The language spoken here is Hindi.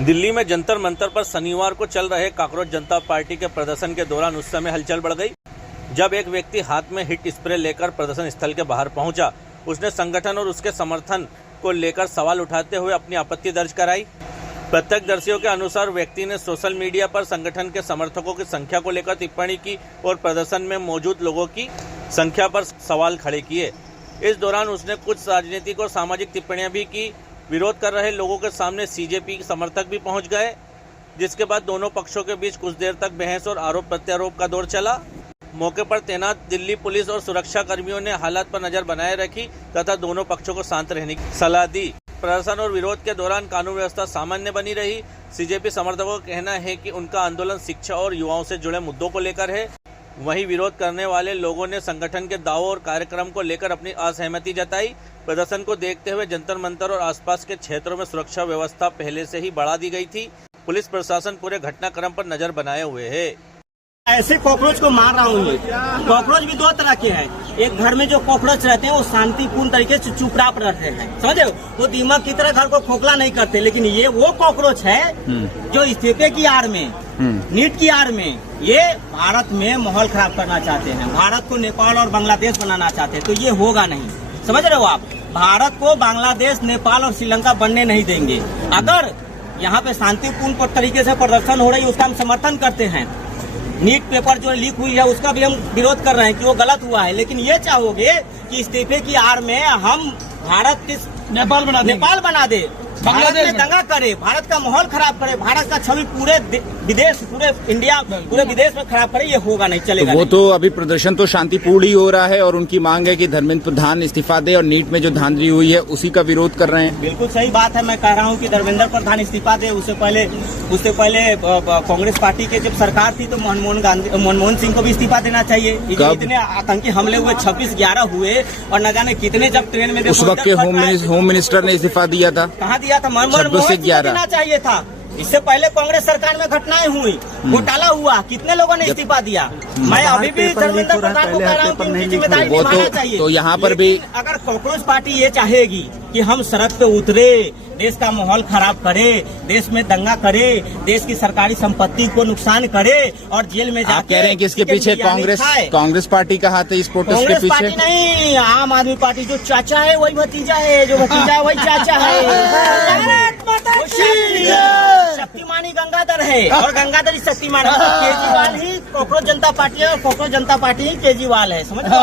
दिल्ली में जंतर मंतर पर शनिवार को चल रहे कॉकरोच जनता पार्टी के प्रदर्शन के दौरान उस समय हलचल बढ़ गई जब एक व्यक्ति हाथ में हिट स्प्रे लेकर प्रदर्शन स्थल के बाहर पहुंचा। उसने संगठन और उसके समर्थन को लेकर सवाल उठाते हुए अपनी आपत्ति दर्ज कराई। प्रत्यक्षदर्शियों के अनुसार व्यक्ति ने सोशल मीडिया पर संगठन के समर्थकों की संख्या को लेकर टिप्पणी की और प्रदर्शन में मौजूद लोगों की संख्या पर सवाल खड़े किए। इस दौरान उसने कुछ राजनीतिक और सामाजिक टिप्पणियां भी की। विरोध कर रहे लोगों के सामने सीजेपी समर्थक भी पहुंच गए, जिसके बाद दोनों पक्षों के बीच कुछ देर तक बहस और आरोप प्रत्यारोप का दौर चला। मौके पर तैनात दिल्ली पुलिस और सुरक्षा कर्मियों ने हालात पर नजर बनाए रखी तथा दोनों पक्षों को शांत रहने की सलाह दी। प्रदर्शन और विरोध के दौरान कानून व्यवस्था सामान्य बनी रही। सीजेपी समर्थकों का कहना है कि उनका आंदोलन शिक्षा और युवाओं से जुड़े मुद्दों को लेकर है। वहीं विरोध करने वाले लोगों ने संगठन के दावों और कार्यक्रम को लेकर अपनी असहमति जताई। प्रदर्शन को देखते हुए जंतर मंतर और आसपास के क्षेत्रों में सुरक्षा व्यवस्था पहले से ही बढ़ा दी गई थी। पुलिस प्रशासन पूरे घटनाक्रम पर नजर बनाए हुए है। ऐसे कॉकरोच को मार रहा हूँ। कॉकरोच भी दो तरह के हैं। एक घर में जो कॉकरोच रहते हैं वो शांतिपूर्ण तरीके से चुपचाप रहते हैं, समझे, वो दीमक की तरह घर को खोखला नहीं करते। लेकिन ये वो कॉकरोच है जो इस्तीफे की आड़ में, नीट की आड़ में ये भारत में माहौल खराब करना चाहते हैं, भारत को नेपाल और बांग्लादेश बनाना चाहते हैं। तो ये होगा नहीं, समझ रहे हो आप। भारत को बांग्लादेश, नेपाल और श्रीलंका बनने नहीं देंगे। अगर यहाँ पे शांतिपूर्ण तरीके से प्रदर्शन हो रही है उसका हम समर्थन करते हैं। नीट पेपर जो लीक हुई है उसका भी हम विरोध कर रहे हैं कि वो गलत हुआ है। लेकिन ये चाहोगे कि इस्तीफे की आड़ में हम भारत किस नेपाल बना दे, बांग्लादेश में दंगा करे, भारत का माहौल खराब करे, भारत का छवि पूरे विदेश, पूरे इंडिया, पूरे विदेश में खराब करे, ये होगा नहीं, चलेगा। वो तो अभी प्रदर्शन तो शांतिपूर्ण ही हो रहा है और उनकी मांग है कि धर्मेंद्र प्रधान इस्तीफा दे और नीट में जो धांधली हुई है उसी का विरोध कर रहे हैं। बिल्कुल सही बात है। मैं कह रहा हूँ कि धर्मेंद्र प्रधान इस्तीफा दे। उससे पहले कांग्रेस पार्टी के जब सरकार थी तो मनमोहन सिंह को भी इस्तीफा देना चाहिए। इतने आतंकी हमले हुए 26/11 हुए और न जाने कितने जब ट्रेन में उस वक्त के होम मिनिस्टर ने इस्तीफा दिया था। कहाँ दिया था? मनमोहन सिंह देना चाहिए था। इससे पहले कांग्रेस सरकार में घटनाएं हुई, घोटाला हुआ, कितने लोगों ने इस्तीफा दिया। मैं अभी भी धर्मेंद्र प्रधान को कह रहा हूँ कि उनकी जिम्मेदारी निभाना चाहिए। तो यहाँ पर भी अगर कांग्रेस पार्टी ये चाहेगी कि हम सड़क पे उतरे, देश का माहौल खराब करे, देश में दंगा करे, देश की सरकारी संपत्ति को नुकसान करे और जेल में जाके, आप कह रहे हैं कि इसके पीछे कांग्रेस पार्टी का हाथ है इस प्रोटेस्ट के पीछे? पार्टी नहीं, आम आदमी पार्टी। जो चाचा है वही भतीजा है, जो भतीजा है वही चाचा है। शक्तिमानी गंगाधर है और गंगाधर ही शक्तिमान है। केजरीवाल ही कॉकरोच जनता पार्टी है और कॉकरोच जनता पार्टी ही केजरीवाल है, समझ लो।